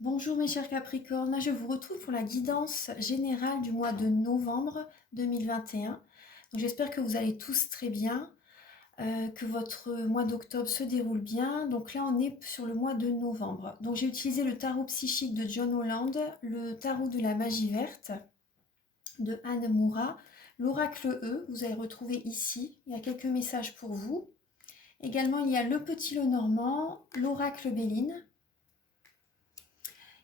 Bonjour mes chers Capricornes, là je vous retrouve pour la guidance générale du mois de novembre 2021. Donc j'espère que vous allez tous très bien, que votre mois d'octobre se déroule bien. Donc là on est sur le mois de novembre. Donc j'ai utilisé le tarot psychique de John Holland, le tarot de la magie verte de Anne Moura, l'oracle E, vous allez retrouver ici, il y a quelques messages pour vous. Également il y a le petit Lenormand, l'oracle Béline.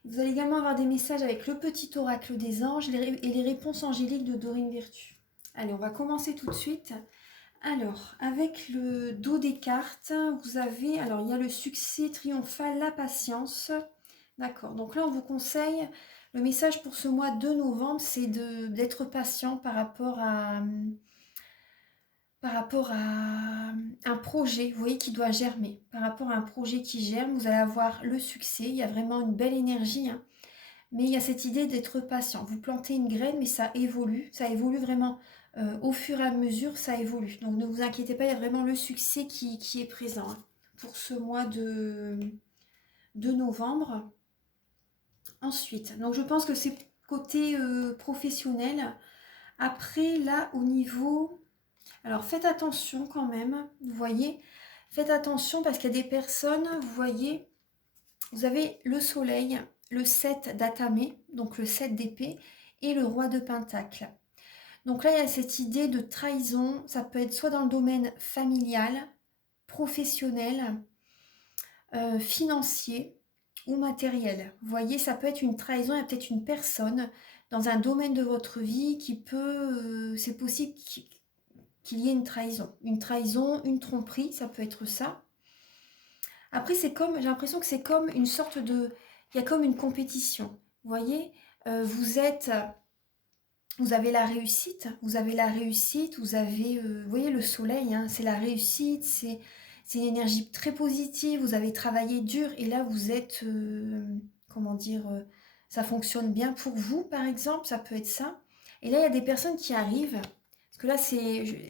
Vous allez également avoir des messages avec le petit oracle des anges et les réponses angéliques de Dorine Virtue. Allez, on va commencer tout de suite. Alors, avec le dos des cartes, vous avez, alors il y a le succès triomphal, la patience. D'accord, donc là on vous conseille, le message pour ce mois de novembre, c'est d'être patient par rapport à un projet, vous voyez, qui doit germer. Par rapport à un projet qui germe, vous allez avoir le succès, il y a vraiment une belle énergie, hein. Mais il y a cette idée d'être patient. Vous plantez une graine, mais ça évolue vraiment au fur et à mesure, ça évolue. Donc ne vous inquiétez pas, il y a vraiment le succès qui est présent, hein, pour ce mois de novembre. Ensuite, donc je pense que c'est côté professionnel. Après, là, au niveau... Alors faites attention quand même, vous voyez, faites attention parce qu'il y a des personnes, vous voyez, vous avez le soleil, le 7 d'atamé, donc le 7 d'épée, et le roi de pentacle. Donc là, il y a cette idée de trahison, ça peut être soit dans le domaine familial, professionnel, financier ou matériel. Vous voyez, ça peut être une trahison, il y a peut-être une personne dans un domaine de votre vie qui peut, c'est possible qu'il y ait une trahison, une tromperie, ça peut être ça. Après, c'est comme, j'ai l'impression que c'est comme une sorte de, il y a comme une compétition. Vous voyez, vous avez la réussite, vous avez, vous voyez le soleil, hein, c'est la réussite, c'est une énergie très positive, vous avez travaillé dur et là vous êtes, comment dire, ça fonctionne bien pour vous par exemple, ça peut être ça. Et là il y a des personnes qui arrivent, parce que là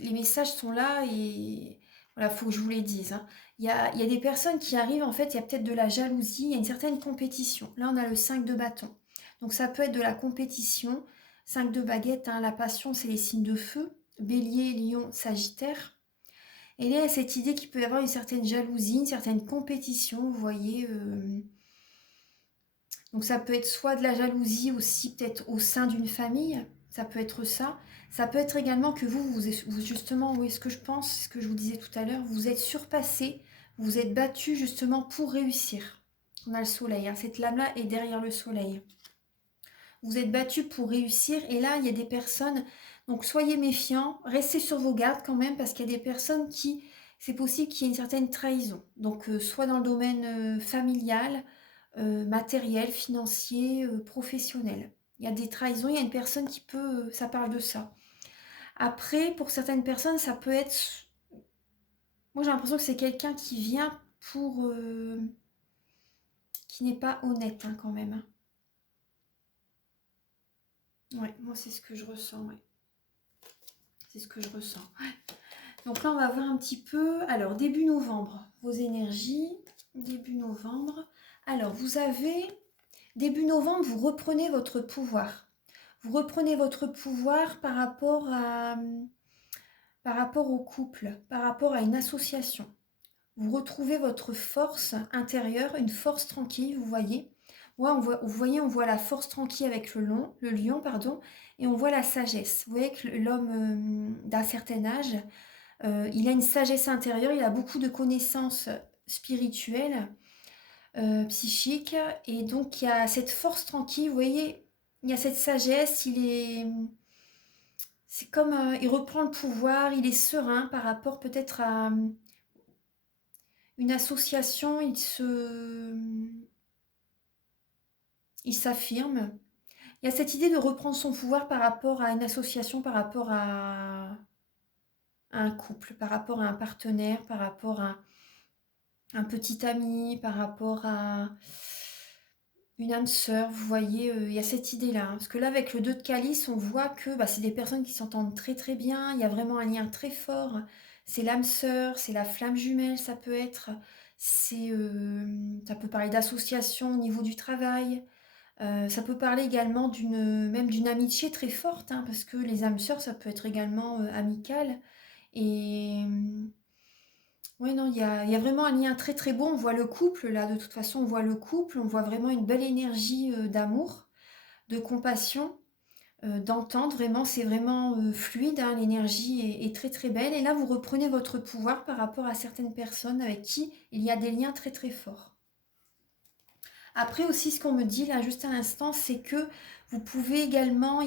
les messages sont là et voilà, faut que je vous les dise, hein. Il y a des personnes qui arrivent, en fait, il y a peut-être de la jalousie, il y a une certaine compétition. Là on a le 5 de bâton. Donc ça peut être de la compétition. 5 de baguette, hein, la passion, c'est les signes de feu. Bélier, lion, sagittaire. Et là, il y a cette idée qu'il peut y avoir une certaine jalousie, une certaine compétition, vous voyez. Donc ça peut être soit de la jalousie aussi, peut-être au sein d'une famille. Ça peut être ça. Ça peut être également que vous justement, oui, ce que je pense, ce que je vous disais tout à l'heure, vous êtes surpassé, vous êtes battu justement pour réussir. On a le soleil, hein, cette lame-là est derrière le soleil. Vous êtes battu pour réussir et là, il y a des personnes, donc soyez méfiants, restez sur vos gardes quand même parce qu'il y a des personnes qui, c'est possible qu'il y ait une certaine trahison. Donc soit dans le domaine familial, matériel, financier, professionnel. Il y a des trahisons, il y a une personne qui peut, ça parle de ça. Après, pour certaines personnes, ça peut être, moi j'ai l'impression que c'est quelqu'un qui vient pour, qui n'est pas honnête, hein, quand même, hein. Ouais, moi c'est ce que je ressens, ouais. C'est ce que je ressens. Donc là, on va voir un petit peu. Alors, début novembre, vos énergies. Début novembre. Alors, vous avez... Début novembre, vous reprenez votre pouvoir. Vous reprenez votre pouvoir par rapport au couple, par rapport à une association. Vous retrouvez votre force intérieure, une force tranquille, vous voyez. Ouais, vous voyez, on voit la force tranquille avec le lion, pardon, et on voit la sagesse. Vous voyez que l'homme d'un certain âge, il a une sagesse intérieure, il a beaucoup de connaissances spirituelles, psychiques, et donc il y a cette force tranquille, vous voyez, il y a cette sagesse, c'est comme, il reprend le pouvoir, il est serein par rapport peut-être à une association, il s'affirme. Il y a cette idée de reprendre son pouvoir par rapport à une association, par rapport à un couple, par rapport à un partenaire, par rapport à un petit ami, par rapport à une âme sœur, vous voyez, il y a cette idée-là, hein. Parce que là, avec le 2 de calice, on voit que c'est des personnes qui s'entendent très très bien, il y a vraiment un lien très fort. C'est l'âme sœur, c'est la flamme jumelle, ça peut être. Ça peut parler d'association au niveau du travail. Ça peut parler également même d'une amitié très forte, hein, parce que les âmes sœurs, ça peut être également amical. Et ouais, non, il y a vraiment un lien très très beau. On voit le couple, là, de toute façon, on voit le couple, on voit vraiment une belle énergie d'amour, de compassion, d'entente. Vraiment, c'est vraiment fluide, hein, l'énergie est très très belle. Et là, vous reprenez votre pouvoir par rapport à certaines personnes avec qui il y a des liens très très forts. Après aussi, ce qu'on me dit là juste à l'instant, c'est que vous pouvez également,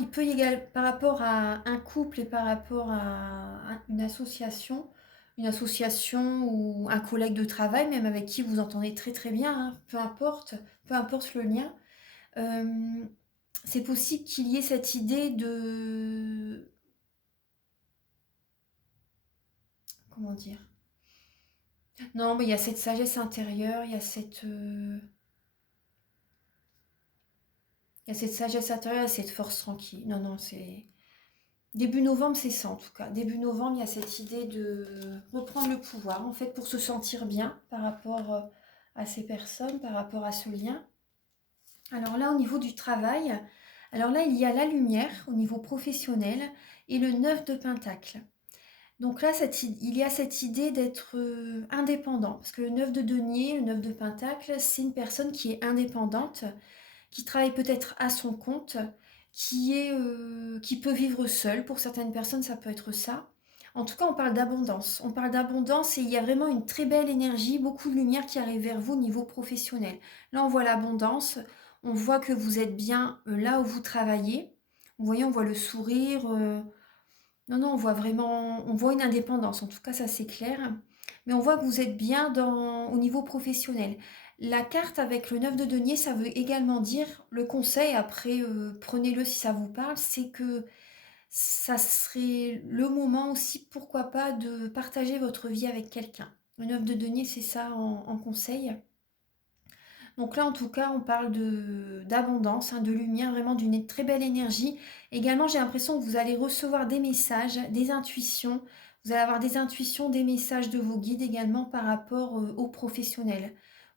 par rapport à un couple et par rapport à une association ou un collègue de travail, même avec qui vous entendez très très bien, hein, peu importe le lien, euh, c'est possible qu'il y ait cette idée de, comment dire? Non, mais il y a cette sagesse intérieure, il y a cette sagesse intérieure et cette force tranquille. Non, non, c'est début novembre, c'est ça en tout cas. Début novembre, il y a cette idée de reprendre le pouvoir, en fait, pour se sentir bien par rapport à ces personnes, par rapport à ce lien. Alors là, au niveau du travail, alors là, il y a la lumière au niveau professionnel et le 9 de Pentacle. Donc là, il y a cette idée d'être indépendant, parce que le 9 de denier, le 9 de Pentacle, c'est une personne qui est indépendante, qui travaille peut-être à son compte, qui peut vivre seule. Pour certaines personnes, ça peut être ça. En tout cas, on parle d'abondance. On parle d'abondance et il y a vraiment une très belle énergie, beaucoup de lumière qui arrive vers vous au niveau professionnel. Là, on voit l'abondance, on voit que vous êtes bien là où vous travaillez. Vous voyez, on voit le sourire. Non, non, on voit une indépendance. En tout cas, ça c'est clair. Mais on voit que vous êtes bien au niveau professionnel. La carte avec le 9 de denier, ça veut également dire, le conseil, après prenez-le si ça vous parle, c'est que ça serait le moment aussi, pourquoi pas, de partager votre vie avec quelqu'un. Le 9 de denier, c'est ça en conseil. Donc là, en tout cas, on parle d'abondance, hein, de lumière, vraiment d'une très belle énergie. Également, j'ai l'impression que vous allez recevoir des messages, des intuitions. Vous allez avoir des intuitions, des messages de vos guides également par rapport aux professionnels.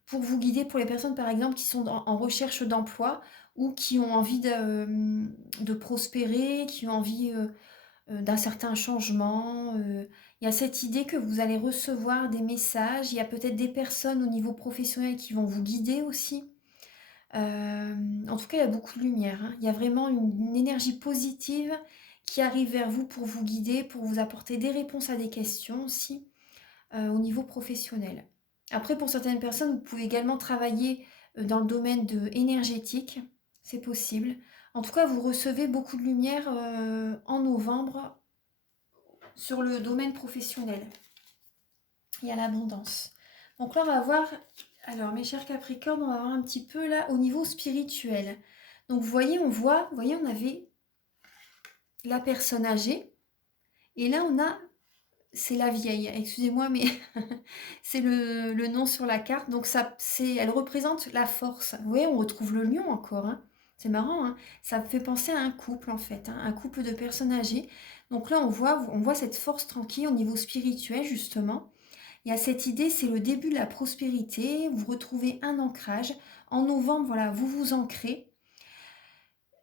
Pour vous guider, pour les personnes, par exemple, qui sont en recherche d'emploi ou qui ont envie de prospérer, qui ont envie d'un certain changement. Il y a cette idée que vous allez recevoir des messages. Il y a peut-être des personnes au niveau professionnel qui vont vous guider aussi. En tout cas, il y a beaucoup de lumière, hein. Il y a vraiment une énergie positive qui arrive vers vous pour vous guider, pour vous apporter des réponses à des questions aussi au niveau professionnel. Après, pour certaines personnes, vous pouvez également travailler dans le domaine énergétique, c'est possible. En tout cas, vous recevez beaucoup de lumière en novembre sur le domaine professionnel. Il y a l'abondance. Donc là, on va voir, alors mes chers Capricornes, on va voir un petit peu là au niveau spirituel. Donc vous voyez, on avait la personne âgée, et là on a, c'est la vieille, excusez-moi, mais c'est le nom sur la carte. Donc elle représente la force. Vous voyez, on retrouve le lion encore, hein. C'est marrant, hein. Ça me fait penser à un couple en fait, hein, un couple de personnes âgées. Donc là, on voit cette force tranquille au niveau spirituel justement. Il y a cette idée, c'est le début de la prospérité. Vous retrouvez un ancrage. En novembre, voilà, vous vous ancrez.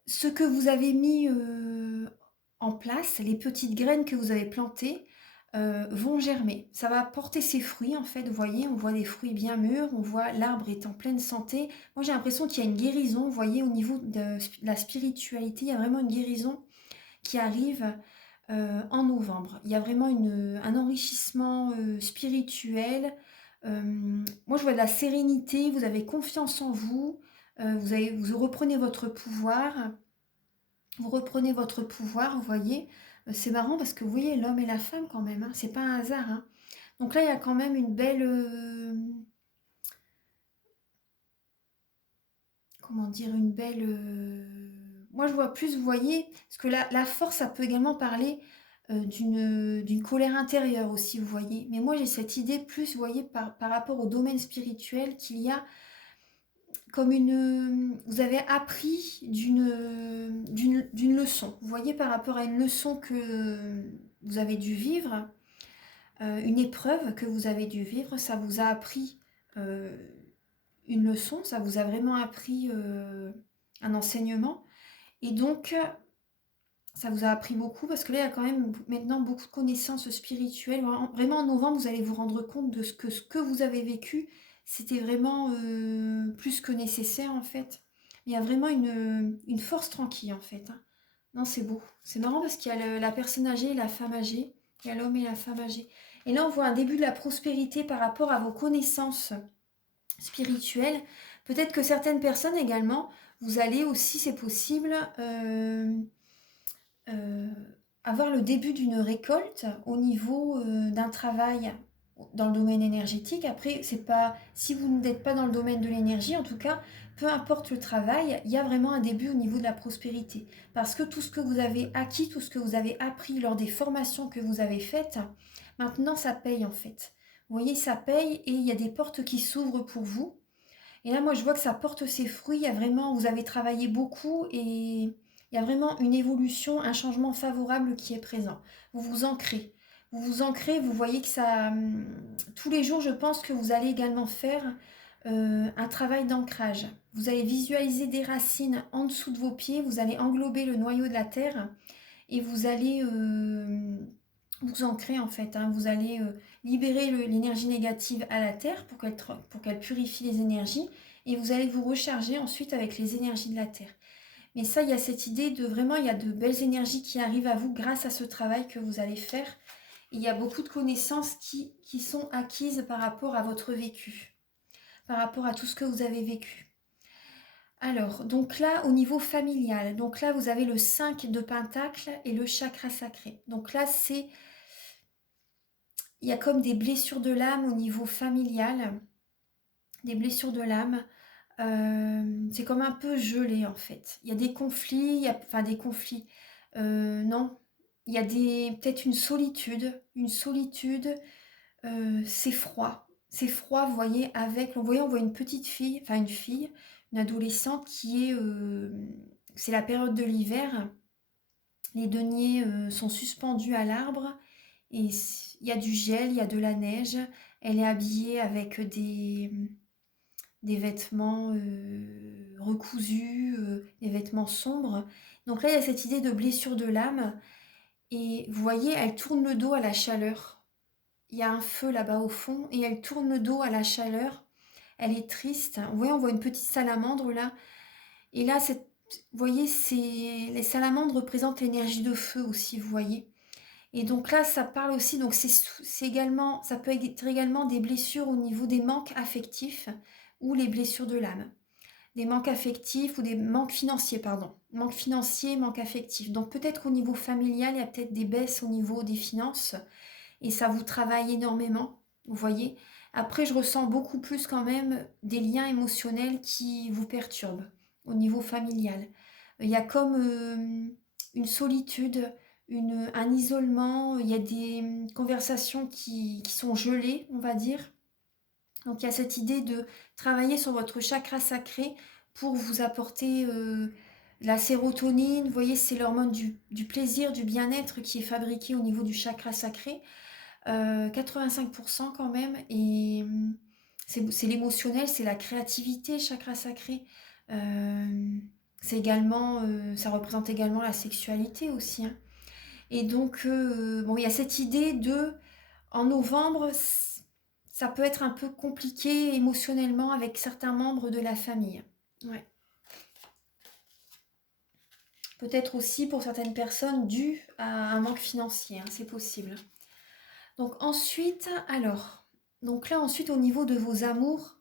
Ce que vous avez mis en place, les petites graines que vous avez plantées, vont germer. Ça va porter ses fruits, en fait. Vous voyez, on voit des fruits bien mûrs, on voit l'arbre est en pleine santé. Moi, j'ai l'impression qu'il y a une guérison. Vous voyez, au niveau de la spiritualité, il y a vraiment une guérison qui arrive en novembre. Il y a vraiment un enrichissement spirituel. Moi, je vois de la sérénité, vous avez confiance en vous, vous reprenez votre pouvoir. Vous reprenez votre pouvoir, vous voyez. C'est marrant parce que vous voyez l'homme et la femme quand même, hein, c'est pas un hasard, hein. Donc là, il y a quand même une belle... comment dire, une belle... Moi, je vois plus, vous voyez, parce que la force, ça peut également parler d'une colère intérieure aussi, vous voyez. Mais moi, j'ai cette idée plus, vous voyez, par rapport au domaine spirituel, qu'il y a comme vous avez appris d'une leçon. Vous voyez, par rapport à une leçon que vous avez dû vivre, une épreuve que vous avez dû vivre, ça vous a appris euh, une leçon, ça vous a vraiment appris un enseignement. Et donc, ça vous a appris beaucoup parce que là, il y a quand même maintenant beaucoup de connaissances spirituelles. Vraiment, en novembre, vous allez vous rendre compte de ce que vous avez vécu. C'était vraiment plus que nécessaire, en fait. Il y a vraiment une force tranquille, en fait, hein. Non, c'est beau. C'est marrant parce qu'il y a la personne âgée et la femme âgée. Il y a l'homme et la femme âgée. Et là, on voit un début de la prospérité par rapport à vos connaissances spirituelles. Peut-être que certaines personnes également, vous allez aussi, c'est possible, euh, avoir le début d'une récolte au niveau d'un travail dans le domaine énergétique. Après, c'est pas si vous n'êtes pas dans le domaine de l'énergie, en tout cas, peu importe le travail, il y a vraiment un début au niveau de la prospérité. Parce que tout ce que vous avez acquis, tout ce que vous avez appris lors des formations que vous avez faites, maintenant ça paye en fait. Vous voyez, ça paye et il y a des portes qui s'ouvrent pour vous. Et là, moi, je vois que ça porte ses fruits. Il y a vraiment, vous avez travaillé beaucoup et il y a vraiment une évolution, un changement favorable qui est présent. Vous vous ancrez. Vous vous ancrez, vous voyez que ça... tous les jours, je pense que vous allez également faire un travail d'ancrage. Vous allez visualiser des racines en dessous de vos pieds, vous allez englober le noyau de la terre et vous allez vous ancrer en fait, hein. Vous allez libérer l'énergie négative à la terre pour qu'elle purifie les énergies et vous allez vous recharger ensuite avec les énergies de la terre. Mais ça, il y a cette idée de vraiment, il y a de belles énergies qui arrivent à vous grâce à ce travail que vous allez faire. Et il y a beaucoup de connaissances qui sont acquises par rapport à votre vécu, par rapport à tout ce que vous avez vécu. Alors, donc là, au niveau familial, donc là, vous avez le 5 de Pentacle et le chakra sacré. Donc là, il y a comme des blessures de l'âme au niveau familial, des blessures de l'âme. C'est comme un peu gelé en fait. Il y a des conflits, enfin des conflits. Non, il y a peut-être une solitude. C'est froid, c'est froid. Vous voyez, on voit une petite fille, enfin une fille, une adolescente qui est, c'est la période de l'hiver. Les deniers sont suspendus à l'arbre et il y a du gel, il y a de la neige. Elle est habillée avec des vêtements recousus, des vêtements sombres. Donc là, il y a cette idée de blessure de l'âme. Et vous voyez, elle tourne le dos à la chaleur. Il y a un feu là-bas au fond et elle tourne le dos à la chaleur. Elle est triste. Vous voyez, on voit une petite salamandre là. Et là, vous voyez, les salamandres représentent l'énergie de feu aussi, vous voyez. Et donc là, ça parle aussi, donc c'est également, ça peut être également des blessures au niveau des manques affectifs ou les blessures de l'âme. Des manques affectifs ou des manques financiers, pardon. Manques financiers, manques affectifs. Donc peut-être au niveau familial, il y a peut-être des baisses au niveau des finances et ça vous travaille énormément, vous voyez. Après, je ressens beaucoup plus quand même des liens émotionnels qui vous perturbent au niveau familial. Il y a comme une solitude, un isolement, il y a des conversations qui sont gelées, on va dire. Donc il y a cette idée de travailler sur votre chakra sacré pour vous apporter la sérotonine. Vous voyez, c'est l'hormone du plaisir, du bien-être qui est fabriquée au niveau du chakra sacré. 85% quand même. Et c'est l'émotionnel, c'est la créativité, chakra sacré. C'est également, ça représente également la sexualité aussi, hein. Et donc, bon, il y a cette idée en novembre, ça peut être un peu compliqué émotionnellement avec certains membres de la famille. Ouais. Peut-être aussi pour certaines personnes dû à un manque financier, hein, c'est possible. Donc ensuite, alors, donc là ensuite au niveau de vos amours,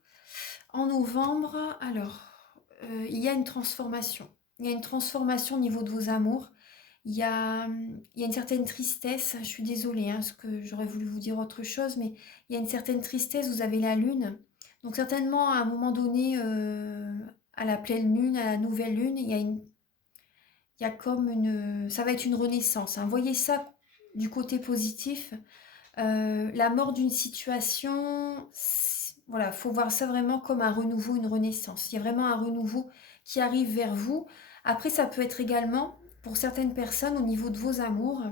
en novembre, alors, il y a une transformation. Il y a une transformation au niveau de vos amours. Il y a une certaine tristesse, je suis désolée, hein, parce que j'aurais voulu vous dire autre chose, mais il y a une certaine tristesse, vous avez la lune. Donc certainement à un moment donné, à la pleine lune, à la nouvelle lune, il y a comme ça va être une renaissance, hein. Voyez ça du côté positif. La mort d'une situation, voilà, faut voir ça vraiment comme un renouveau, une renaissance. Il y a vraiment un renouveau qui arrive vers vous. Après, ça peut être également, pour certaines personnes, au niveau de vos amours,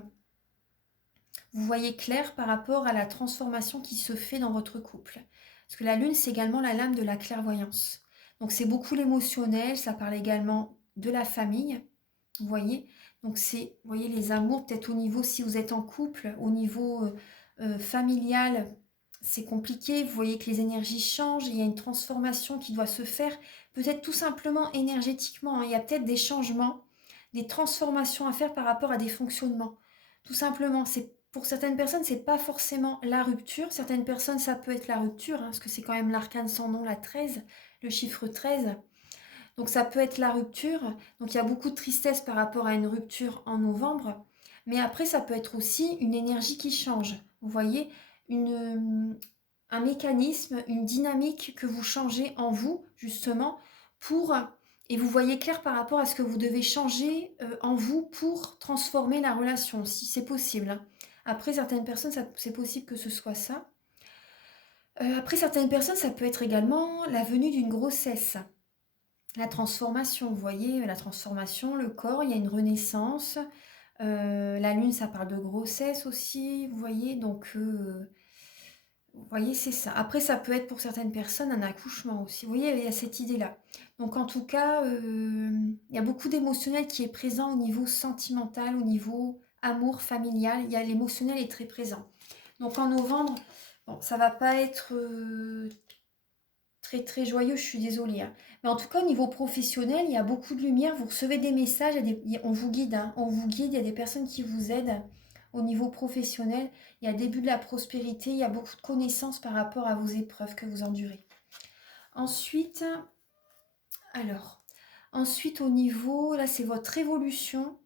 vous voyez clair par rapport à la transformation qui se fait dans votre couple. Parce que la lune, c'est également la lame de la clairvoyance. Donc c'est beaucoup l'émotionnel, ça parle également de la famille, vous voyez. Donc c'est, vous voyez, les amours, peut-être au niveau, si vous êtes en couple, au niveau familial, c'est compliqué. Vous voyez que les énergies changent, il y a une transformation qui doit se faire, peut-être tout simplement énergétiquement, hein. Il y a peut-être des changements, des transformations à faire par rapport à des fonctionnements. Tout simplement, c'est pour certaines personnes, c'est pas forcément la rupture. Certaines personnes, ça peut être la rupture, hein, parce que c'est quand même l'arcane sans nom, la 13, le chiffre 13. Donc ça peut être la rupture. Donc il y a beaucoup de tristesse par rapport à une rupture en novembre. Mais après, ça peut être aussi une énergie qui change. Vous voyez, un mécanisme, une dynamique que vous changez en vous, justement, pour... Et vous voyez clair par rapport à ce que vous devez changer en vous pour transformer la relation, si c'est possible, hein. Après, certaines personnes, c'est possible que ce soit ça. Après, certaines personnes, ça peut être également la venue d'une grossesse. La transformation, vous voyez, la transformation, le corps, il y a une renaissance. La lune, ça parle de grossesse aussi, vous voyez, donc vous voyez, c'est ça. Après, ça peut être pour certaines personnes un accouchement aussi. Vous voyez, il y a cette idée-là. Donc, en tout cas, il y a beaucoup d'émotionnel qui est présent au niveau sentimental, au niveau amour familial. Il y a l'émotionnel est très présent. Donc, en novembre, bon, ça va pas être très très joyeux, je suis désolée, hein. Mais en tout cas, au niveau professionnel, il y a beaucoup de lumière. Vous recevez des messages, on vous guide, hein. On vous guide, il y a des personnes qui vous aident au niveau professionnel. Il y a le début de la prospérité, il y a beaucoup de connaissances par rapport à vos épreuves que vous endurez. Ensuite, alors, ensuite au niveau, là c'est votre évolution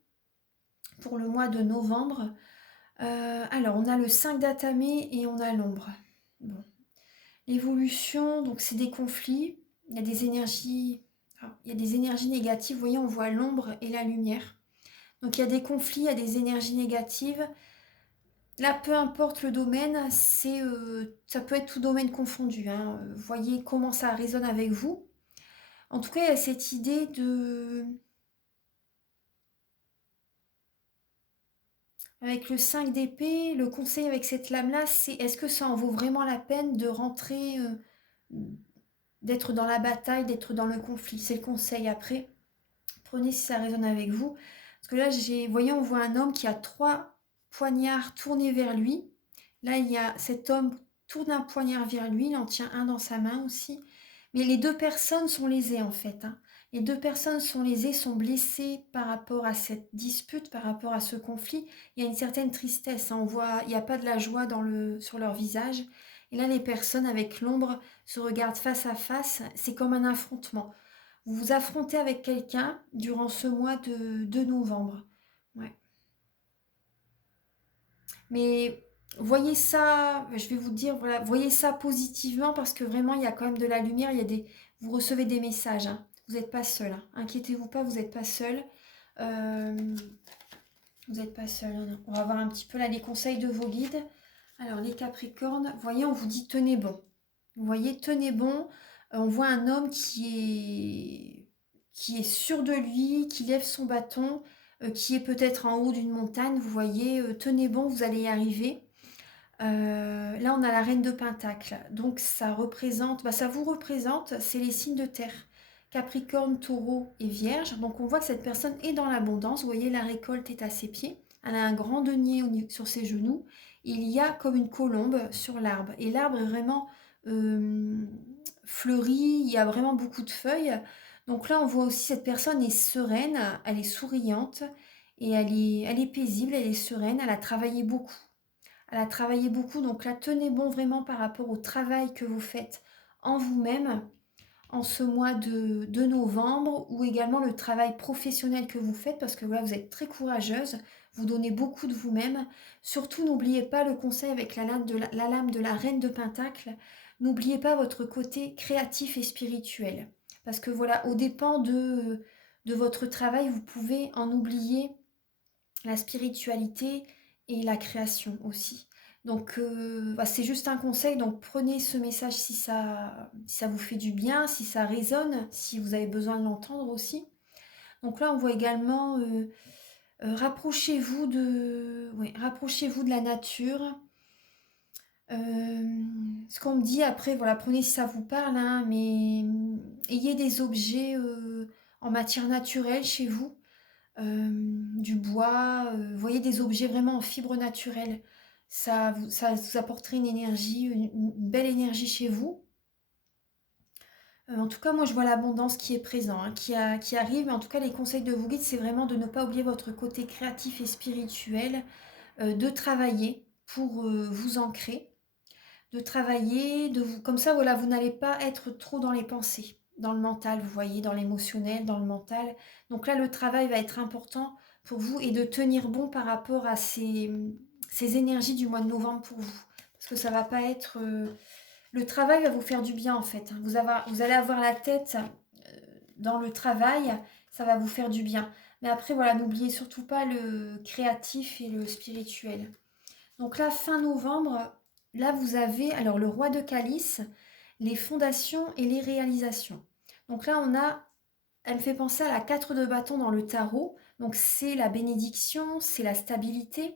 pour le mois de novembre. Alors, on a le 5 d'Atame et on a l'ombre. Bon. L'évolution, donc c'est des conflits, il y a des énergies, il y a des énergies négatives, vous voyez, on voit l'ombre et la lumière. Donc il y a des conflits, il y a des énergies négatives. Là, peu importe le domaine, ça peut être tout domaine confondu, hein. Voyez comment ça résonne avec vous. En tout cas, il y a cette idée de... Avec le 5 d'épée, le conseil avec cette lame-là, c'est est-ce que ça en vaut vraiment la peine de rentrer, d'être dans la bataille, d'être dans le conflit? C'est le conseil après. Prenez si ça résonne avec vous. Parce que là, voyez, on voit un homme qui a 3 poignards tournés vers lui. Là, il y a cet homme tourne un poignard vers lui, il en tient un dans sa main aussi. Mais les deux personnes sont lésées en fait, hein. Les deux personnes sont lésées, sont blessées par rapport à cette dispute, par rapport à ce conflit. Il y a une certaine tristesse, hein. On voit, il n'y a pas de la joie sur leur visage. Et là, les personnes avec l'ombre se regardent face à face. C'est comme un affrontement. Vous vous affrontez avec quelqu'un durant ce mois de novembre. Ouais. Mais voyez ça, je vais vous dire, voilà, voyez ça positivement parce que vraiment, il y a quand même de la lumière, vous recevez des messages, hein. Vous n'êtes pas seul, hein. Inquiétez-vous pas, vous n'êtes pas seul. Euh, vous n'êtes pas seul, non, non. On va voir un petit peu là les conseils de vos guides. Alors, les Capricornes, voyez, on vous dit tenez bon. Vous voyez, tenez bon. On voit un homme qui est sûr de lui, qui lève son bâton, qui est peut-être en haut d'une montagne. Vous voyez, tenez bon, vous allez y arriver. Là, on a la reine de Pentacle. Donc, ça représente, ça vous représente, c'est les signes de terre. Capricorne, Taureau et Vierge. Donc, on voit que cette personne est dans l'abondance. Vous voyez, la récolte est à ses pieds. Elle a un grand denier sur ses genoux. Il y a comme une colombe sur l'arbre. Et l'arbre est vraiment fleuri. Il y a vraiment beaucoup de feuilles. Donc là, on voit aussi cette personne est sereine. Elle est souriante. Et elle est paisible, elle est sereine. Elle a travaillé beaucoup. Elle a travaillé beaucoup, donc là, tenez bon vraiment par rapport au travail que vous faites en vous-même en ce mois de novembre ou également le travail professionnel que vous faites parce que voilà, vous êtes très courageuse, vous donnez beaucoup de vous-même. Surtout, n'oubliez pas le conseil avec la lame de la reine de Pentacle, n'oubliez pas votre côté créatif et spirituel. Parce que voilà, au dépend de votre travail, vous pouvez en oublier la spiritualité et la création aussi. Donc, c'est juste un conseil. Donc, prenez ce message si ça vous fait du bien, si ça résonne, si vous avez besoin de l'entendre aussi. Donc là, on voit également rapprochez-vous de la nature. Ce qu'on me dit après, voilà, prenez si ça vous parle, hein, mais ayez des objets en matière naturelle chez vous, du bois, voyez des objets vraiment en fibre naturelle. Ça vous apporterait une énergie, une belle énergie chez vous. En tout cas, moi, je vois l'abondance qui est présent, hein, qui arrive. Mais en tout cas, les conseils de vos guides, c'est vraiment de ne pas oublier votre côté créatif et spirituel, de travailler pour vous ancrer, de travailler, de vous, comme ça, voilà, vous n'allez pas être trop dans les pensées, dans le mental, vous voyez, dans l'émotionnel, dans le mental. Donc là, le travail va être important pour vous et de tenir bon par rapport à ces énergies du mois de novembre pour vous. Parce que ça va pas être... le travail va vous faire du bien en fait. Vous allez avoir la tête dans le travail, ça va vous faire du bien. Mais après, voilà, n'oubliez surtout pas le créatif et le spirituel. Donc là, fin novembre, là vous avez alors le roi de calice, les fondations et les réalisations. Donc là, elle me fait penser à la 4 de bâton dans le tarot. Donc c'est la bénédiction, c'est la stabilité,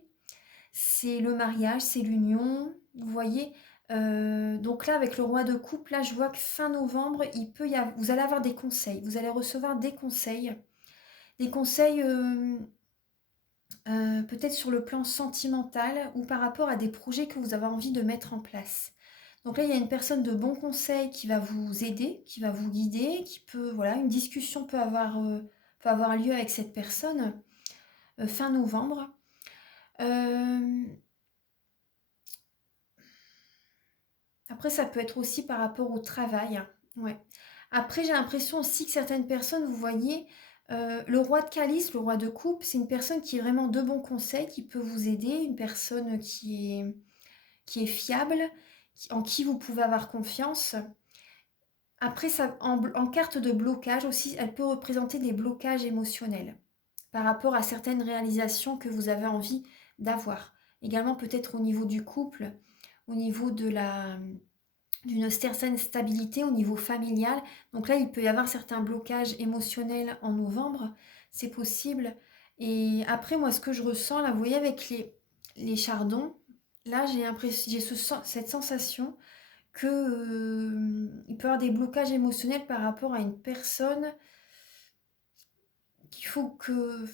c'est le mariage, c'est l'union. Vous voyez. Donc là, avec le roi de coupe, là, je vois que fin novembre, vous allez avoir des conseils. Vous allez recevoir des conseils. Des conseils peut-être sur le plan sentimental ou par rapport à des projets que vous avez envie de mettre en place. Donc là, il y a une personne de bon conseil qui va vous aider, qui va vous guider, voilà, une discussion peut avoir lieu avec cette personne fin novembre. Euh, Après, ça peut être aussi par rapport au travail, hein. Ouais. Après, j'ai l'impression aussi que certaines personnes, vous voyez, le roi de calice, le roi de coupe, c'est une personne qui est vraiment de bons conseils, qui peut vous aider, une personne qui est fiable, en qui vous pouvez avoir confiance. Après, en carte de blocage aussi, elle peut représenter des blocages émotionnels par rapport à certaines réalisations que vous avez envie d'avoir. Également peut-être au niveau du couple, au niveau d'une certaine stabilité au niveau familial. Donc là, il peut y avoir certains blocages émotionnels en novembre, c'est possible. Et après, moi, ce que je ressens, là, vous voyez, avec les chardons, là, cette sensation que, il peut y avoir des blocages émotionnels par rapport à une personne qu'il faut que...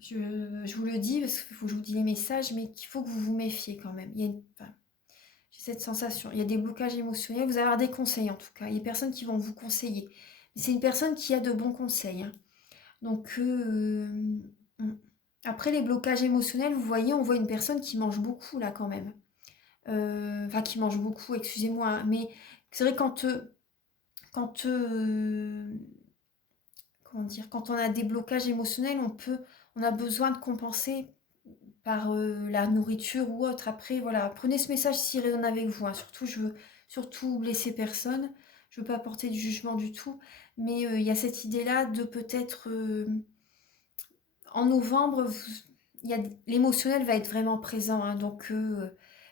Je vous le dis, parce qu'il faut que je vous dise les messages, mais qu'il faut que vous vous méfiez quand même. Enfin, j'ai cette sensation. Il y a des blocages émotionnels. Vous allez avoir des conseils en tout cas. Il y a des personnes qui vont vous conseiller. Mais c'est une personne qui a de bons conseils, hein. Donc, après les blocages émotionnels, vous voyez, on voit une personne qui mange beaucoup là quand même. Enfin, qui mange beaucoup, excusez-moi, hein. Mais c'est vrai quand comment dire, quand on a des blocages émotionnels, on a besoin de compenser par la nourriture ou autre. Après, voilà, prenez ce message s'il résonne avec vous, hein. Surtout, je veux surtout blesser personne. Je veux pas porter du jugement du tout. Mais il y a cette idée-là de peut-être en novembre, l'émotionnel va être vraiment présent, hein. Donc,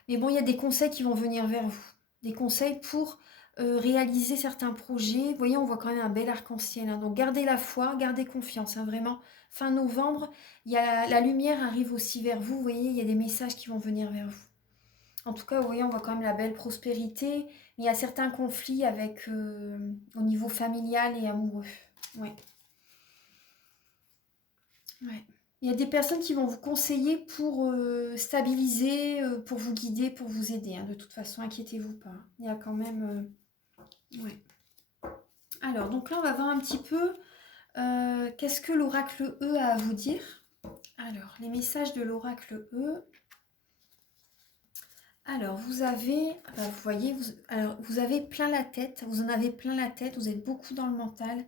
mais bon, il y a des conseils qui vont venir vers vous. Des conseils pour réaliser certains projets. Vous voyez, on voit quand même un bel arc-en-ciel, hein. Donc, gardez la foi, gardez confiance, hein, vraiment. Fin novembre, la lumière arrive aussi vers vous. Vous voyez, il y a des messages qui vont venir vers vous. En tout cas, vous voyez, on voit quand même la belle prospérité. Mais il y a certains conflits au niveau familial et amoureux. Ouais. Ouais. Il y a des personnes qui vont vous conseiller pour stabiliser, pour vous guider, pour vous aider, hein. De toute façon, inquiétez-vous pas. Il y a quand même... ouais. Alors, donc là, on va voir un petit peu qu'est-ce que l'oracle E a à vous dire. Alors, les messages de l'oracle E. Alors, vous voyez, vous avez plein la tête, vous en avez plein la tête, vous êtes beaucoup dans le mental.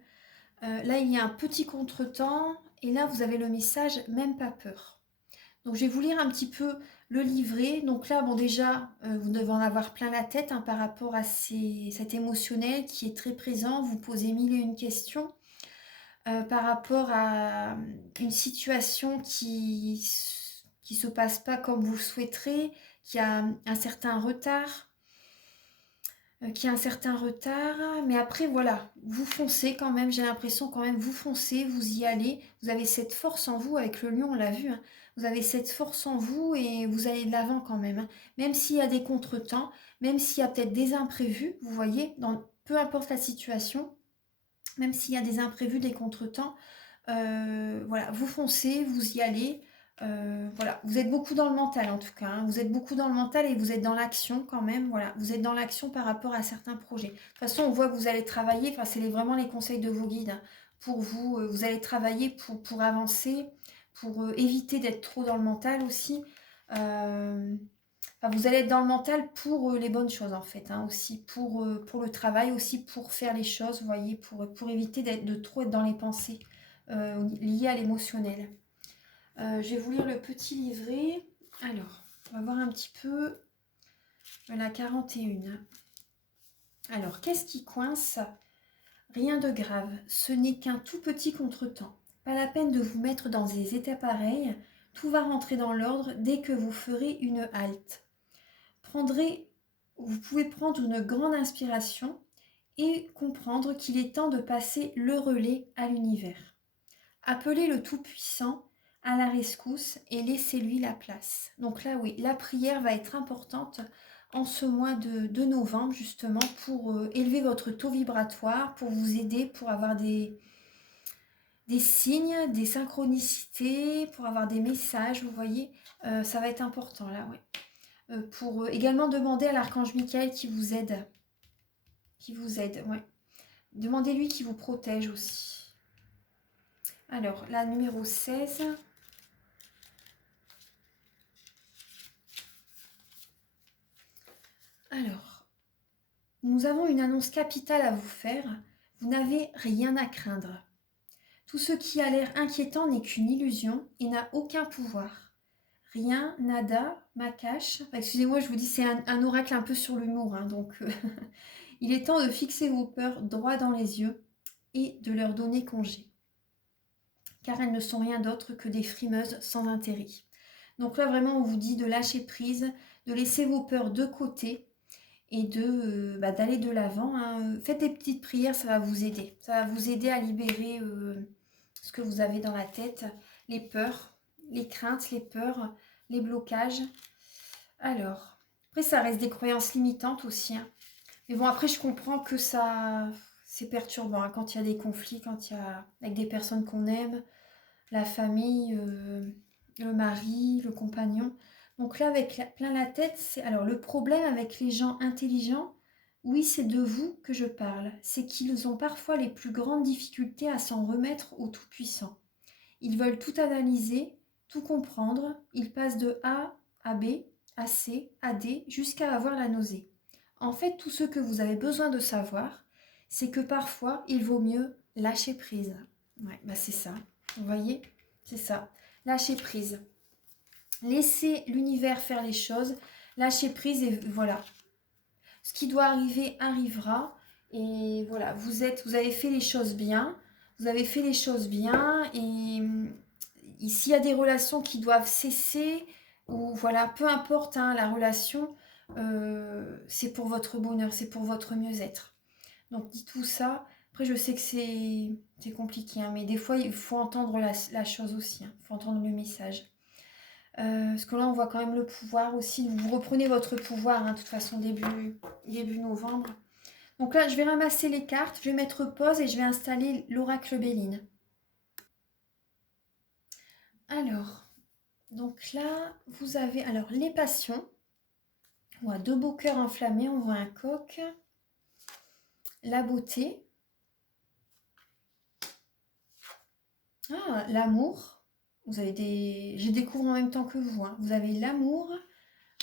Là, il y a un petit contretemps, et là, vous avez le message « Même pas peur ». Donc, je vais vous lire un petit peu le livret. Donc là, bon, déjà, vous devez en avoir plein la tête, hein, par rapport à cet émotionnel qui est très présent. Vous posez mille et une questions par rapport à une situation qui se passe pas comme vous le souhaiterez, qui a un certain retard. qu'il y a un certain retard. Mais après, voilà, vous foncez quand même. J'ai l'impression quand même, vous foncez, vous y allez. Vous avez cette force en vous, avec le lion, on l'a vu. Hein. Vous avez cette force en vous et vous allez de l'avant quand même. Hein. Même s'il y a des contretemps, même s'il y a peut-être des imprévus, vous voyez, peu importe la situation, même s'il y a des imprévus, des contretemps, voilà, vous foncez, vous y allez. Voilà, vous êtes beaucoup dans le mental en tout cas. Hein. Vous êtes beaucoup dans le mental et vous êtes dans l'action quand même. Voilà, vous êtes dans l'action par rapport à certains projets. De toute façon, on voit que vous allez travailler. Enfin, c'est vraiment les conseils de vos guides hein, pour vous. Vous allez travailler pour avancer, pour éviter d'être trop dans le mental aussi. Enfin, vous allez être dans le mental pour les bonnes choses en fait, hein, aussi pour le travail, aussi pour faire les choses, vous voyez, pour éviter de trop être dans les pensées liées à l'émotionnel. Je vais vous lire le petit livret. Alors, on va voir un petit peu la 41. Alors, qu'est-ce qui coince? Rien de grave, ce n'est qu'un tout petit contretemps. Pas la peine de vous mettre dans des états pareils, tout va rentrer dans l'ordre dès que vous ferez une halte. Vous pouvez prendre une grande inspiration et comprendre qu'il est temps de passer le relais à l'univers. Appelez le Tout-Puissant à la rescousse et laissez-lui la place. Donc là, oui, la prière va être importante en ce mois de novembre, justement, pour élever votre taux vibratoire, pour vous aider, pour avoir des signes, des synchronicités, pour avoir des messages, vous voyez, ça va être important là, oui. Pour également demander à l'archange Michael qui vous aide. Ouais. Demandez-lui qui vous protège aussi. Alors, la numéro 16. Alors, nous avons une annonce capitale à vous faire. Vous n'avez rien à craindre. Tout ce qui a l'air inquiétant n'est qu'une illusion et n'a aucun pouvoir. Rien, nada, makash. Excusez-moi, je vous dis, c'est un oracle un peu sur l'humour. Hein, donc, il est temps de fixer vos peurs droit dans les yeux et de leur donner congé. Car elles ne sont rien d'autre que des frimeuses sans intérêt. Donc là, vraiment, on vous dit de lâcher prise, de laisser vos peurs de côté et d'aller de l'avant. Hein. Faites des petites prières, ça va vous aider. Ça va vous aider à libérer ce que vous avez dans la tête, les peurs, les craintes, les peurs, les blocages. Alors, après, ça reste des croyances limitantes aussi. Hein. Mais bon, après, je comprends que c'est perturbant hein, quand il y a des conflits, quand il y a avec des personnes qu'on aime, la famille, le mari, le compagnon. Donc là, avec plein la tête, alors le problème avec les gens intelligents, oui, c'est de vous que je parle. C'est qu'ils ont parfois les plus grandes difficultés à s'en remettre au Tout-Puissant. Ils veulent tout analyser, tout comprendre. Ils passent de A à B, à C, à D, jusqu'à avoir la nausée. En fait, tout ce que vous avez besoin de savoir, c'est que parfois, il vaut mieux lâcher prise. Ouais, bah c'est ça. Vous voyez? C'est ça. Lâcher prise. Laissez l'univers faire les choses. Lâcher prise et voilà. Ce qui doit arriver arrivera. Et voilà, vous avez fait les choses bien. Vous avez fait les choses bien. Et s'il y a des relations qui doivent cesser, ou voilà, peu importe hein, la relation, c'est pour votre bonheur, c'est pour votre mieux-être. Donc dites tout ça. Après, je sais que c'est compliqué, hein, mais des fois, il faut entendre la chose aussi. Il faut entendre le message. Parce que là, on voit quand même le pouvoir aussi. Vous reprenez votre pouvoir, hein, de toute façon, début novembre. Donc là, je vais ramasser les cartes, je vais mettre pause et je vais installer l'oracle Béline. Alors, donc là, vous avez alors les passions. On voit deux beaux cœurs enflammés, on voit un coq. La beauté. Ah, l'amour. Vous avez je découvre en même temps que vous. Hein. Vous avez l'amour.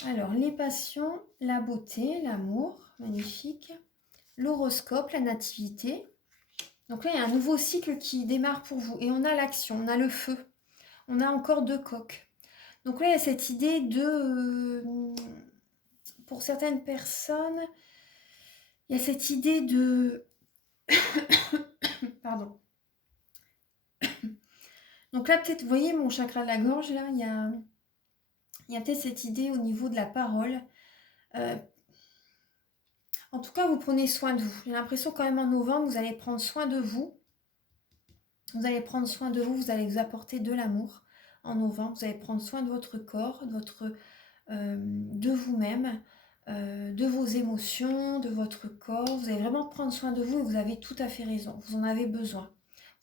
Alors, les passions, la beauté, l'amour. Magnifique. L'horoscope, la nativité. Donc là, il y a un nouveau cycle qui démarre pour vous. Et on a l'action, on a le feu. On a encore deux coqs. Donc là, il y a cette idée pour certaines personnes, il y a cette idée de... Pardon. Donc là, peut-être, vous voyez mon chakra de la gorge, là, il y a peut-être cette idée au niveau de la parole. En En tout cas, vous prenez soin de vous. J'ai l'impression quand même en novembre, vous allez prendre soin de vous. Vous allez prendre soin de vous, vous allez vous apporter de l'amour en novembre. Vous allez prendre soin de votre corps, de vous-même, de vos émotions, de votre corps. Vous allez vraiment prendre soin de vous et vous avez tout à fait raison. Vous en avez besoin.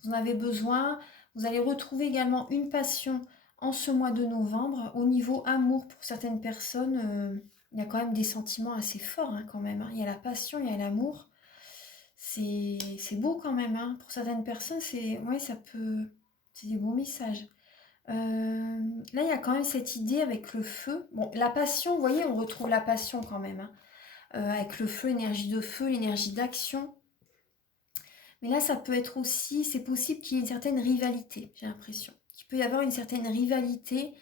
Vous en avez besoin. Vous allez retrouver également une passion en ce mois de novembre. Au niveau amour, pour certaines personnes, il y a quand même des sentiments assez forts hein, quand même. Hein. Il y a la passion, il y a l'amour. C'est beau quand même. Hein. Pour certaines personnes, ouais, ça peut... C'est des beaux messages. Là, il y a quand même cette idée avec le feu. Bon, la passion, vous voyez, on retrouve la passion quand même. Hein. Avec le feu, l'énergie de feu, l'énergie d'action. Mais là, ça peut être aussi, c'est possible qu'il y ait une certaine rivalité, j'ai l'impression. Qu'il peut y avoir une certaine rivalité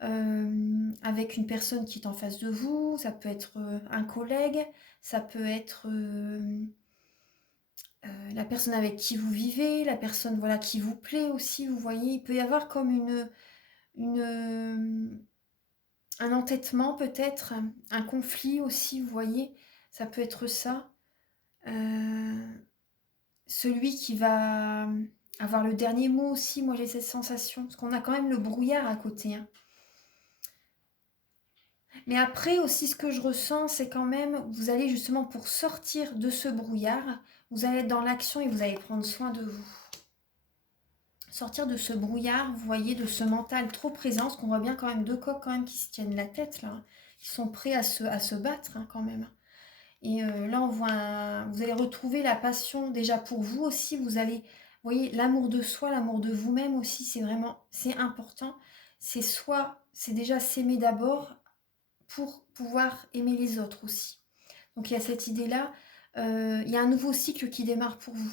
avec une personne qui est en face de vous. Ça peut être un collègue, ça peut être la personne avec qui vous vivez, la personne voilà, qui vous plaît aussi, vous voyez. Il peut y avoir comme un entêtement peut-être, un conflit aussi, vous voyez. Ça peut être ça. Celui qui va avoir le dernier mot aussi, moi j'ai cette sensation. Parce qu'on a quand même le brouillard à côté. Hein. Mais après aussi ce que je ressens, c'est quand même, vous allez justement pour sortir de ce brouillard, vous allez être dans l'action et vous allez prendre soin de vous. Sortir de ce brouillard, vous voyez, de ce mental trop présent, parce qu'on voit bien quand même deux coqs quand même qui se tiennent la tête là, qui sont prêts à se battre hein, quand même. Et là on voit, vous allez retrouver la passion déjà pour vous aussi, vous allez, vous voyez, l'amour de soi, l'amour de vous-même aussi, c'est important. C'est déjà s'aimer d'abord pour pouvoir aimer les autres aussi. Donc il y a cette idée-là, il y a un nouveau cycle qui démarre pour vous.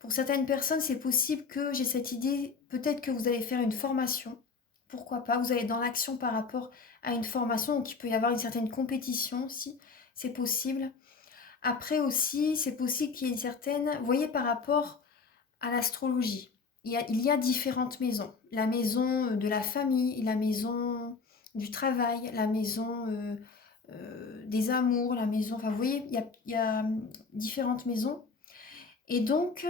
Pour certaines personnes, c'est possible que j'ai cette idée, peut-être que vous allez faire une formation, pourquoi pas, vous allez dans l'action par rapport à une formation, donc il peut y avoir une certaine compétition aussi, c'est possible. Après aussi, c'est possible qu'il y ait une certaine, vous voyez par rapport à l'astrologie, il y a différentes maisons. La maison de la famille, la maison du travail, la maison des amours, la maison, enfin vous voyez, il y a différentes maisons. Et donc,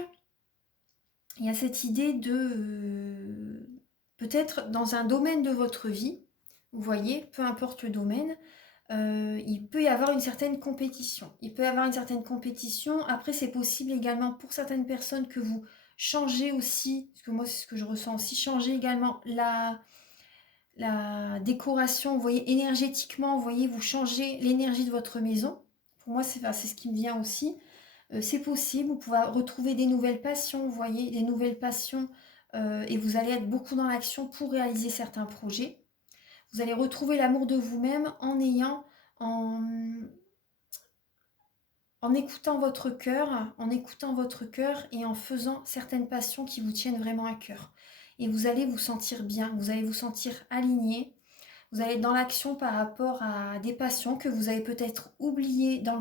il y a cette idée de peut-être dans un domaine de votre vie, vous voyez, peu importe le domaine, il peut y avoir une certaine compétition. Il peut y avoir une certaine compétition. Après, c'est possible également pour certaines personnes que vous changez aussi, parce que moi, c'est ce que je ressens aussi, changer également la décoration, vous voyez, énergétiquement, vous voyez, vous changez l'énergie de votre maison. Pour moi, c'est ce qui me vient aussi. C'est possible, vous pouvez retrouver des nouvelles passions, vous voyez, des nouvelles passions, et vous allez être beaucoup dans l'action pour réaliser certains projets. Vous allez retrouver l'amour de vous-même en, en écoutant votre cœur et en faisant certaines passions qui vous tiennent vraiment à cœur. Et vous allez vous sentir bien, vous allez vous sentir aligné, vous allez être dans l'action par rapport à des passions que vous avez peut-être oubliées dans le